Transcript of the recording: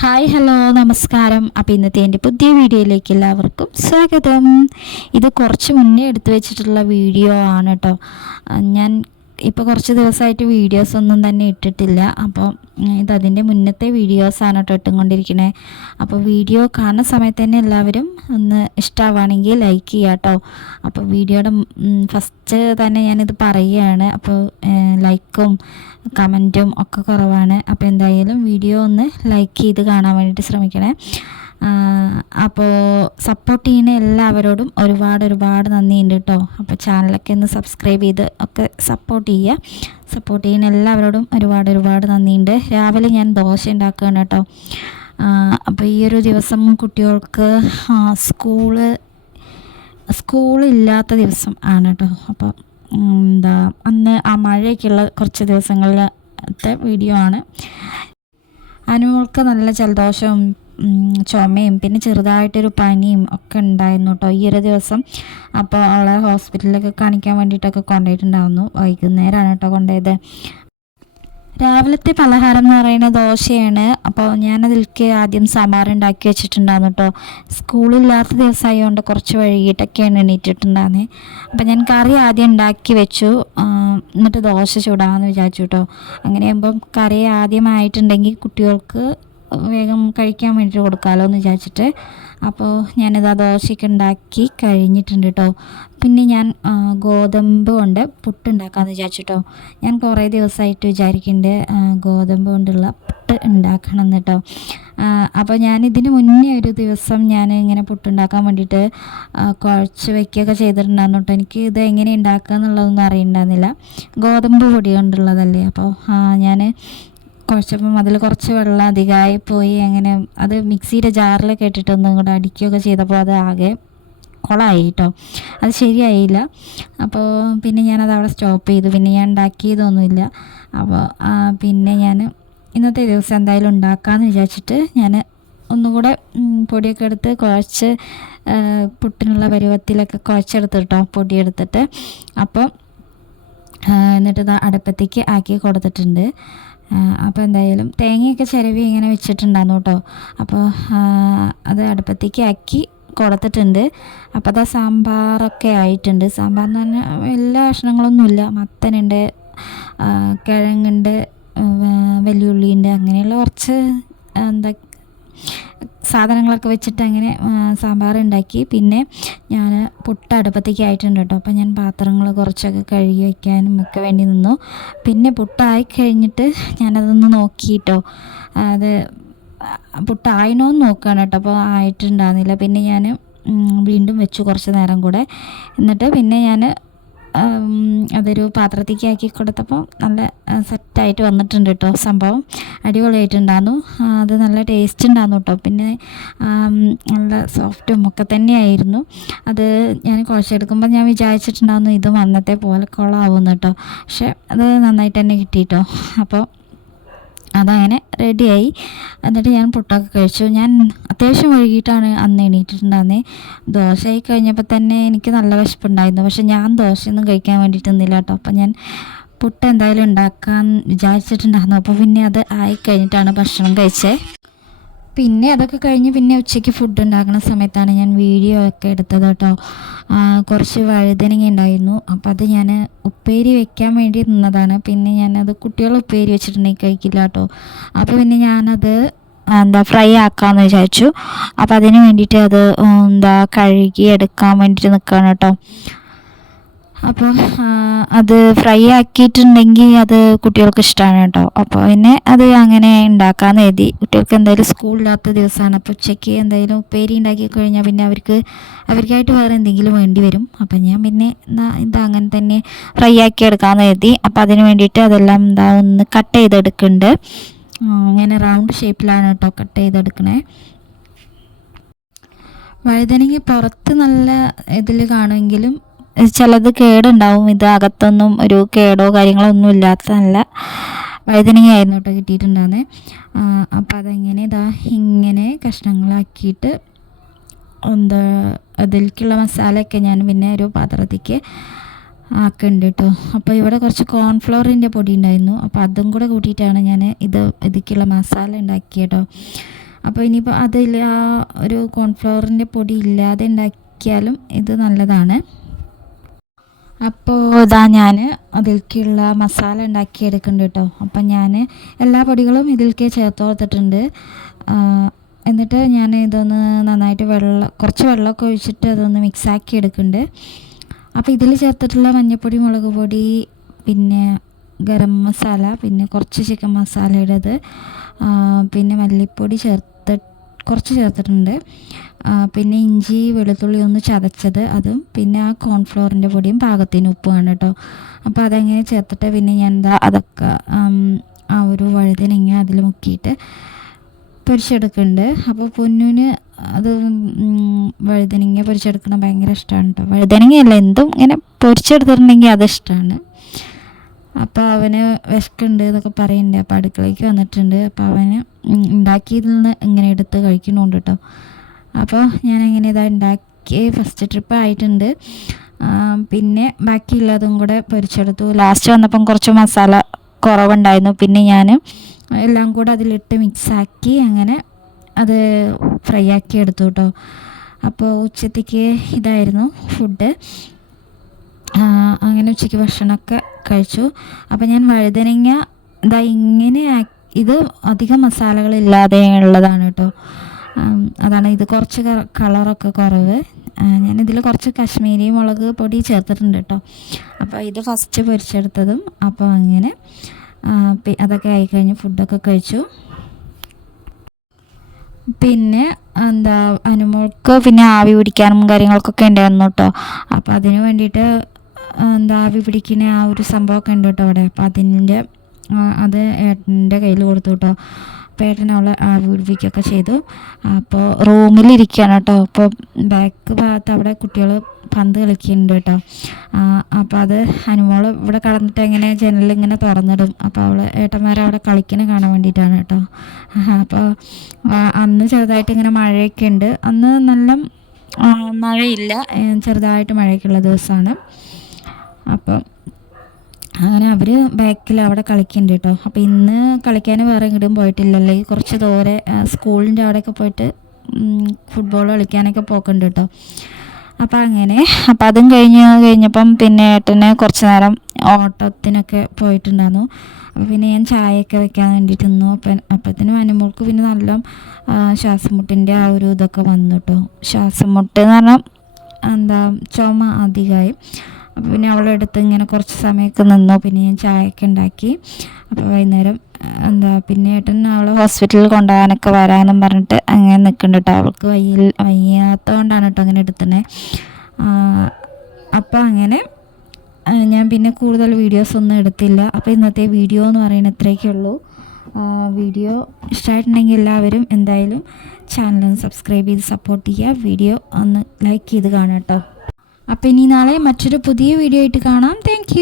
Hi hello നമസ്കാരം. അപ്പോൾ ഇന്നത്തെ എന്റെ പുതിയ വീഡിയോയിലേക്ക് എല്ലാവർക്കും സ്വാഗതം. ഇത് കുറച്ച് മുന്നേ എടുത്തു വെച്ചിട്ടുള്ള വീഡിയോ ആണ് കേട്ടോ ഞാൻ ഇപ്പോൾ കുറച്ച് ദിവസമായിട്ട് വീഡിയോസ് ഒന്നും തന്നെ ഇട്ടിട്ടില്ല. അപ്പോൾ അതിന്റെ മുന്നത്തെ ആണ് കേട്ടോ ഇട്ടുകൊണ്ടിരിക്കണേ. അപ്പോൾ വീഡിയോ കാണുന്ന സമയത്ത് തന്നെ എല്ലാവരും ഒന്ന് ഇഷ്ടമാവുകയാണെങ്കിൽ ലൈക്ക് ചെയ്യുക കേട്ടോ അപ്പോൾ വീഡിയോയുടെ ഫസ്റ്റ് തന്നെ ഞാനിത് പറയുകയാണ്. അപ്പോൾ ലൈക്കും കമന്റും ഒക്കെ കുറവാണ്. അപ്പോൾ എന്തായാലും വീഡിയോ ഒന്ന് ലൈക്ക് ചെയ്ത് കാണാൻ വേണ്ടിയിട്ട് ശ്രമിക്കണേ. അപ്പോൾ സപ്പോർട്ട് ചെയ്യുന്ന എല്ലാവരോടും ഒരുപാട് ഒരുപാട് നന്ദിയുണ്ട് കേട്ടോ അപ്പോൾ ചാനലൊക്കെ ഒന്ന് സബ്സ്ക്രൈബ് ചെയ്ത് ഒക്കെ സപ്പോർട്ട് ചെയ്യുക. സപ്പോർട്ട് ചെയ്യുന്ന എല്ലാവരോടും ഒരുപാട് ഒരുപാട് നന്ദിയുണ്ട്. രാവിലെ ഞാൻ ദോശ ഉണ്ടാക്കുകയാണ് കേട്ടോ അപ്പോൾ ഈ ഒരു ദിവസം കുട്ടികൾക്ക് സ്കൂൾ സ്കൂളില്ലാത്ത ദിവസം ആണ് കേട്ടോ അപ്പോൾ എന്താ അന്ന് ആ മഴയൊക്കെയുള്ള കുറച്ച് ദിവസങ്ങളിലത്തെ വീഡിയോ ആണ്. അനുമോൾക്ക് നല്ല ജലദോഷവും ചുമയും പിന്നെ ചെറുതായിട്ടൊരു പനിയും ഒക്കെ ഉണ്ടായിരുന്നു കേട്ടോ ഈ ഒരു ദിവസം അപ്പോൾ അവളെ ഹോസ്പിറ്റലിലൊക്കെ കാണിക്കാൻ വേണ്ടിയിട്ടൊക്കെ കൊണ്ടുപോയിട്ടുണ്ടായിരുന്നു. വൈകുന്നേരമാണ് കേട്ടോ കൊണ്ടുപോയത്. രാവിലത്തെ പലഹാരം എന്ന് പറയുന്നത് ദോശയാണ്. അപ്പോൾ ഞാനതിലേക്ക് ആദ്യം സാമ്പാർ ഉണ്ടാക്കി വെച്ചിട്ടുണ്ടായിരുന്നു കേട്ടോ സ്കൂളില്ലാത്ത ദിവസമായതുകൊണ്ട് കുറച്ച് വൈകിട്ടൊക്കെയാണ് എണീറ്റിട്ടുണ്ടായിരുന്നത് അപ്പോൾ ഞാൻ കറി ആദ്യം ഉണ്ടാക്കി വെച്ചു. എന്നിട്ട് ദോശ ചൂടാമെന്ന് വിചാരിച്ചു കേട്ടോ അങ്ങനെയാകുമ്പം കറി ആദ്യമായിട്ടുണ്ടെങ്കിൽ കുട്ടികൾക്ക് വേഗം കഴിക്കാൻ വേണ്ടിയിട്ട് കൊടുക്കാമല്ലോ എന്ന് വിചാരിച്ചിട്ട്. അപ്പോൾ ഞാനിത് ആ ദോശയൊക്കെ ഉണ്ടാക്കി കഴിഞ്ഞിട്ടുണ്ട് കേട്ടോ പിന്നെ ഞാൻ ഗോതമ്പ് കൊണ്ട് പുട്ടുണ്ടാക്കാമെന്ന് വിചാരിച്ചു കേട്ടോ ഞാൻ കുറേ ദിവസമായിട്ട് വിചാരിക്കുന്നുണ്ട് ഗോതമ്പ് കൊണ്ടുള്ള പുട്ട് ഉണ്ടാക്കണം കേട്ടോ അപ്പോൾ ഞാൻ മുന്നേ ഒരു ദിവസം ഞാൻ ഇങ്ങനെ പുട്ടുണ്ടാക്കാൻ വേണ്ടിയിട്ട് കുഴച്ച് വയ്ക്കുകയൊക്കെ ചെയ്തിട്ടുണ്ടായിരുന്നു കേട്ടോ എനിക്ക് ഇത് എങ്ങനെ ഉണ്ടാക്കുക എന്നുള്ളതൊന്നും അറിയണ്ടായിരുന്നില്ല. ഗോതമ്പ് പൊടി കൊണ്ടുള്ളതല്ലേ. അപ്പോൾ ഞാൻ കുഴച്ചപ്പം അതിൽ കുറച്ച് വെള്ളം അധികമായി പോയി അങ്ങനെ അത് മിക്സിയുടെ ജാറിലൊക്കെ ഇട്ടിട്ട് കൂടെ അടിക്കുകയൊക്കെ ചെയ്തപ്പോൾ അത് ആകെ കുളമായി കേട്ടോ. അത് ശരിയായില്ല. അപ്പോൾ പിന്നെ ഞാനത് അവിടെ സ്റ്റോപ്പ് ചെയ്തു. പിന്നെ ഞാൻ ഉണ്ടാക്കിയതൊന്നുമില്ല. അപ്പോൾ പിന്നെ ഞാൻ ഇന്നത്തെ ദിവസം എന്തായാലും ഉണ്ടാക്കാമെന്ന് വിചാരിച്ചിട്ട് ഞാൻ ഒന്നുകൂടെ പൊടിയൊക്കെ എടുത്ത് കുഴച്ച് പുട്ടിനുള്ള പരുവത്തിലൊക്കെ കുഴച്ചെടുത്ത് കേട്ടോ പൊടിയെടുത്തിട്ട്. അപ്പോൾ എന്നിട്ട് അടുപ്പത്തേക്ക് ആക്കി കൊടുത്തിട്ടുണ്ട്. അപ്പോൾ എന്തായാലും തേങ്ങയൊക്കെ ചിരവി ഇങ്ങനെ വെച്ചിട്ടുണ്ടായിരുന്നു കേട്ടോ. അപ്പോൾ അത് അടുപ്പത്തേക്ക് ആക്കി കൊടുത്തിട്ടുണ്ട്. അപ്പോൾ അതാ സാമ്പാറൊക്കെ ആയിട്ടുണ്ട്. സാമ്പാർ എന്ന് പറഞ്ഞാൽ എല്ലാ ഭക്ഷണങ്ങളൊന്നുമില്ല മത്തനുണ്ട് കിഴങ്ങുണ്ട് വെല്ലുള്ളിയുണ്ട് അങ്ങനെയുള്ള കുറച്ച് എന്താ സാധനങ്ങളൊക്കെ വെച്ചിട്ട് അങ്ങനെ സാമ്പാർ ഉണ്ടാക്കി പിന്നെ ഞാൻ പുട്ട് അടുപ്പത്തേക്ക് ആയിട്ടുണ്ട് കേട്ടോ. അപ്പോൾ ഞാൻ പാത്രങ്ങൾ കുറച്ചൊക്കെ കഴുകി വയ്ക്കാനും ഒക്കെ വേണ്ടി നിന്നു. പിന്നെ പുട്ടായി കഴിഞ്ഞിട്ട് ഞാനതൊന്ന് നോക്കിയിട്ടോ അത് പുട്ടായിനോന്ന് നോക്കുകയാണ് കേട്ടോ. അപ്പോൾ ആയിട്ടുണ്ടാകുന്നില്ല പിന്നെ ഞാൻ വീണ്ടും വെച്ചു കുറച്ച് നേരം കൂടെ. എന്നിട്ട് പിന്നെ ഞാൻ അതൊരു പാത്രത്തേക്ക് ആക്കി കൊടുത്തപ്പോൾ നല്ല സെറ്റായിട്ട് വന്നിട്ടുണ്ട് കേട്ടോ സംഭവം. അടിപൊളിയായിട്ടുണ്ടായിരുന്നു അത് നല്ല ടേസ്റ്റ് ഉണ്ടായിരുന്നു കേട്ടോ പിന്നെ നല്ല സോഫ്റ്റും ഒക്കെ തന്നെയായിരുന്നു. അത് ഞാൻ കുഴച്ചെടുക്കുമ്പോൾ ഞാൻ വിചാരിച്ചിട്ടുണ്ടായിരുന്നു ഇത് വന്നത്തെ പോലെ കുളമാവുന്നു കേട്ടോ പക്ഷെ അത് നന്നായിട്ട് തന്നെ കിട്ടി കേട്ടോ അപ്പോൾ അതങ്ങനെ റെഡിയായി. എന്നിട്ട് ഞാൻ പുട്ടൊക്കെ കഴിച്ചു. ഞാൻ അത്യാവശ്യം ഒഴുകിയിട്ടാണ് അന്ന് എണീറ്റിട്ടുണ്ടായിരുന്നത് ദോശ ആയി കഴിഞ്ഞപ്പോൾ തന്നെ എനിക്ക് നല്ല വിശപ്പുണ്ടായിരുന്നു. പക്ഷെ ഞാൻ ദോശയൊന്നും കഴിക്കാൻ വേണ്ടിയിട്ട് നിന്നില്ല കേട്ടോ. അപ്പം ഞാൻ പുട്ട് എന്തായാലും ഉണ്ടാക്കാൻ വിചാരിച്ചിട്ടുണ്ടായിരുന്നു. അപ്പോൾ പിന്നെ അത് ആയി കഴിഞ്ഞിട്ടാണ് ഭക്ഷണം കഴിച്ചത് പിന്നെ അതൊക്കെ കഴിഞ്ഞ് പിന്നെ ഉച്ചയ്ക്ക് ഫുഡ് ഉണ്ടാക്കുന്ന സമയത്താണ് ഞാൻ വീഡിയോ ഒക്കെ എടുത്തത് കേട്ടോ. കുറച്ച് വഴുതനങ്ങ ഉണ്ടായിരുന്നു. അപ്പോൾ അത് ഞാൻ ഉപ്പേരി വെക്കാൻ വേണ്ടി നിന്നതാണ്. പിന്നെ ഞാനത് കുട്ടികൾ ഉപ്പേരി വെച്ചിട്ടുണ്ടെങ്കിൽ കഴിക്കില്ല കേട്ടോ. അപ്പോൾ പിന്നെ ഞാനത് എന്താ ഫ്രൈ ആക്കാമെന്ന് വിചാരിച്ചു. അപ്പോൾ അതിന് വേണ്ടിയിട്ട് അത് എന്താ കഴുകി എടുക്കാൻ വേണ്ടിയിട്ട് നിൽക്കുകയാണ് കേട്ടോ. അപ്പോൾ അത് ഫ്രൈ ആക്കിയിട്ടുണ്ടെങ്കിൽ അത് കുട്ടികൾക്ക് ഇഷ്ടമാണ് കേട്ടോ. അപ്പോൾ പിന്നെ അത് അങ്ങനെ ഉണ്ടാക്കാമെന്ന് എഴുതി കുട്ടികൾക്ക് എന്തായാലും സ്കൂളില്ലാത്ത ദിവസമാണ് അപ്പോൾ ഉച്ചയ്ക്ക് എന്തായാലും ഉപ്പേരി ഉണ്ടാക്കി കഴിഞ്ഞാൽ പിന്നെ അവർക്ക് അവർക്കായിട്ട് വേറെ എന്തെങ്കിലും വേണ്ടി വരും. അപ്പം ഞാൻ പിന്നെ എന്താ ഇത് അങ്ങനെ തന്നെ ഫ്രൈ ആക്കി എടുക്കാമെന്ന് എഴുതി അപ്പോൾ അതിന് വേണ്ടിയിട്ട് അതെല്ലാം എന്താ ഒന്ന് കട്ട് ചെയ്തെടുക്കുന്നുണ്ട്. അങ്ങനെ റൗണ്ട് ഷേപ്പിലാണ് കേട്ടോ കട്ട് ചെയ്തെടുക്കണേ. വഴുതനങ്ങ പുറത്ത് നല്ല ഇതിൽ കാണുമെങ്കിലും ചിലത് കേടുണ്ടാവും. ഇത് അകത്തൊന്നും ഒരു കേടോ കാര്യങ്ങളോ ഒന്നും ഇല്ലാത്തതല്ല. വഴുതനങ്ങയായിരുന്നു കേട്ടോ കിട്ടിയിട്ടുണ്ടായിരുന്നത് അപ്പോൾ അതെങ്ങനെ ഇതാ ഇങ്ങനെ കഷ്ണങ്ങളാക്കിയിട്ട് എന്താ അതിലേക്കുള്ള മസാലയൊക്കെ ഞാൻ പിന്നെ ഒരു പാത്രത്തേക്ക് ആക്കുന്നുണ്ട് കേട്ടോ. അപ്പോൾ ഇവിടെ കുറച്ച് കോൺഫ്ലവറിന്റെ പൊടി ഉണ്ടായിരുന്നു. അപ്പോൾ അതും കൂടെ കൂട്ടിയിട്ടാണ് ഞാൻ ഇത് ഇതിലേക്കുള്ള മസാല ഉണ്ടാക്കിയത് കേട്ടോ. അപ്പോൾ ഇനിയിപ്പോൾ അതിൽ ആ ഒരു കോൺഫ്ലവറിന്റെ പൊടി ഇല്ലാതെ ഉണ്ടാക്കിയാലും ഇത് നല്ലതാണ്. അപ്പോൾ ഇതാ ഞാൻ അതിലേക്കുള്ള മസാല ഉണ്ടാക്കി എടുക്കുന്നുണ്ട് കേട്ടോ. അപ്പം ഞാൻ എല്ലാ പൊടികളും ഇതിലേക്ക് ചേർത്ത് കൊടുത്തിട്ടുണ്ട്. എന്നിട്ട് ഞാൻ ഇതൊന്ന് നന്നായിട്ട് വെള്ളം കുറച്ച് വെള്ളമൊക്കെ ഒഴിച്ചിട്ട് അതൊന്ന് മിക്സാക്കി എടുക്കുന്നുണ്ട്. അപ്പോൾ ഇതിൽ ചേർത്തിട്ടുള്ള മഞ്ഞൾപ്പൊടി മുളക് പൊടി പിന്നെ ഗരം മസാല പിന്നെ കുറച്ച് ചിക്കൻ മസാലയുടേത് പിന്നെ മല്ലിപ്പൊടി ചേർത്ത് കുറച്ച് ചേർത്തിട്ടുണ്ട്. പിന്നെ ഇഞ്ചി വെളുത്തുള്ളി ഒന്ന് ചതച്ചത് അതും പിന്നെ ആ കോൺഫ്ലോറിന്റെ പൊടിയും പാകത്തിന് ഉപ്പുമാണ് കേട്ടോ. അപ്പോൾ അതങ്ങനെ ചേർത്തിട്ട് പിന്നെ ഞാൻ എന്താ അതൊക്കെ ആം, ഒരു വഴുതനങ്ങ അതിൽ മുക്കിയിട്ട് പൊരിച്ചെടുക്കുന്നുണ്ട്. അപ്പോൾ പൊന്നുവിന് അത് വഴുതനങ്ങ പൊരിച്ചെടുക്കണം ഭയങ്കര ഇഷ്ടമാണ് കേട്ടോ. വഴുതനങ്ങയല്ല എന്തും ഇങ്ങനെ പൊരിച്ചെടുത്തിട്ടുണ്ടെങ്കിൽ അത് ഇഷ്ടമാണ് അപ്പോൾ അവന് വിശക്കുണ്ട് എന്നൊക്കെ പറയുന്നുണ്ട്. അപ്പോൾ അടുക്കളയ്ക്ക് വന്നിട്ടുണ്ട്. അപ്പോൾ അവന് ഉണ്ടാക്കിയതിൽ നിന്ന് ഇങ്ങനെ എടുത്ത് കഴിക്കുന്നുണ്ട് കേട്ടോ അപ്പോൾ ഞാൻ എങ്ങനെ ഇതാ ഉണ്ടാക്കി ഫസ്റ്റ് ട്രിപ്പ് ആയിട്ടുണ്ട്. പിന്നെ ബാക്കിയുള്ളതും കൂടെ പൊരിച്ചെടുത്തു. ലാസ്റ്റ് വന്നപ്പം കുറച്ച് മസാല കുറവുണ്ടായിരുന്നു. പിന്നെ ഞാൻ എല്ലാം കൂടെ അതിലിട്ട് മിക്സാക്കി അങ്ങനെ അത് ഫ്രൈ ആക്കി എടുത്തു കേട്ടോ അപ്പോൾ ഉച്ചത്തേക്ക് ഇതായിരുന്നു ഫുഡ് അങ്ങനെ ഉച്ചയ്ക്ക് ഭക്ഷണമൊക്കെ കഴിച്ചു. അപ്പോൾ ഞാൻ വഴുതനങ്ങ ഇതാ ഇങ്ങനെ ഇത് അധികം മസാലകളില്ലാതെ ഉള്ളതാണ് കേട്ടോ. അതാണ് ഇത് കുറച്ച് കളറൊക്കെ കുറവ്. ഞാനിതിൽ കുറച്ച് കാശ്മീരി മുളക് പൊടി ചേർത്തിട്ടുണ്ട് കേട്ടോ. അപ്പോൾ ഇത് ഫസ്റ്റ് പൊരിച്ചെടുത്തതും അപ്പോൾ അങ്ങനെ അതൊക്കെ ആയിക്കഴിഞ്ഞ് ഫുഡൊക്കെ കഴിച്ചു. പിന്നെ എന്താ അനുമോൾക്ക് പിന്നെ ആവി പിടിക്കാനും കാര്യങ്ങൾക്കൊക്കെ ഉണ്ടായിരുന്നു കേട്ടോ. അപ്പോൾ അതിന് വേണ്ടിയിട്ട് എന്താ ആവി പിടിക്കുന്ന ആ ഒരു സംഭവമൊക്കെ ഉണ്ട് കേട്ടോ അവിടെ. അപ്പോൾ അതിന്റെ അത് ഏട്ടന്റെ കയ്യിൽ കൊടുത്തു കേട്ടോ. അപ്പോൾ ഏട്ടൻ അവളെ ആവി ചെയ്തു. അപ്പോൾ റൂമിലിരിക്കുകയാണ് കേട്ടോ. അപ്പോൾ ബാക്ക് ഭാഗത്ത് അവിടെ കുട്ടികൾ പന്ത് കളിക്കുന്നുണ്ട് കേട്ടോ. അപ്പോൾ അത് അനുമോൾ ഇവിടെ കടന്നിട്ട് ഇങ്ങനെ ജനലിങ്ങനെ തുറന്നിടും. അപ്പോൾ അവൾ ഏട്ടന്മാരെ അവിടെ കളിക്കുന്ന കാണാൻ വേണ്ടിയിട്ടാണ് കേട്ടോ. അപ്പോൾ അന്ന് ചെറുതായിട്ട് ഇങ്ങനെ മഴയൊക്കെ ഉണ്ട്. അന്ന് നല്ല മഴയില്ല. ചെറുതായിട്ട് മഴയൊക്കെയുള്ള ദിവസമാണ്. അപ്പം അങ്ങനെ അവർ ബാക്കിൽ അവിടെ കളിക്കുന്നുണ്ട് കേട്ടോ അപ്പോൾ ഇന്ന് കളിക്കാൻ വേറെ എങ്ങോട്ടും പോയിട്ടില്ലല്ലേ. കുറച്ച് ദൂരെ സ്കൂളിന്റെ അവിടെയൊക്കെ പോയിട്ട് ഫുട്ബോൾ കളിക്കാനൊക്കെ പോക്കുന്നുണ്ട് കേട്ടോ അപ്പോൾ അങ്ങനെ അപ്പോൾ അതും കഴിഞ്ഞ് കഴിഞ്ഞപ്പം പിന്നെ ഏട്ടന് കുറച്ച് നേരം ഓട്ടത്തിനൊക്കെ പോയിട്ടുണ്ടായിരുന്നു അപ്പോൾ പിന്നെ ഞാൻ ചായയൊക്കെ വെക്കാൻ വേണ്ടിയിട്ട് നിന്നു. അപ്പം അപ്പത്തിനും അനുമോൾക്ക് പിന്നെ നല്ല ശ്വാസമുട്ടിന്റെ ആ ഒരു ഇതൊക്കെ വന്നു കേട്ടോ ശ്വാസമുട്ട് എന്ന് പറഞ്ഞാൽ എന്താ ചുമ അധികമായി. പിന്നെ അവളുടെ അടുത്ത് ഇങ്ങനെ കുറച്ച് സമയമൊക്കെ നിന്നു. പിന്നെ ഞാൻ ചായയൊക്കെ ഉണ്ടാക്കി. അപ്പോൾ വൈകുന്നേരം എന്താ പിന്നെ ഏട്ടൻ അവളെ ഹോസ്പിറ്റലിൽ കൊണ്ടുപോകാനൊക്കെ വരാമെന്നും പറഞ്ഞിട്ട് അങ്ങനെ നിൽക്കുന്നുണ്ട് കേട്ടോ. അവൾക്ക് വയ്യ വയ്യാത്തതുകൊണ്ടാണ് കേട്ടോ അങ്ങനെ എടുത്തണേ അപ്പോൾ അങ്ങനെ ഞാൻ പിന്നെ കൂടുതൽ വീഡിയോസ് ഒന്നും എടുത്തില്ല. അപ്പോൾ ഇന്നത്തെ വീഡിയോ എന്ന് പറയുന്നത് ഇത്രയൊക്കെ ഉള്ളൂ. വീഡിയോ ഇഷ്ടമായിട്ടുണ്ടെങ്കിൽ എല്ലാവരും എന്തായാലും ചാനൽ സബ്സ്ക്രൈബ് ചെയ്ത് സപ്പോർട്ട് ചെയ്യുക. വീഡിയോ ഒന്ന് ലൈക്ക് ചെയ്ത് കാണാം കേട്ടോ. അപ്പോൾ ഇനി നാളെ മറ്റൊരു പുതിയ വീഡിയോ ആയിട്ട് കാണാം. താങ്ക്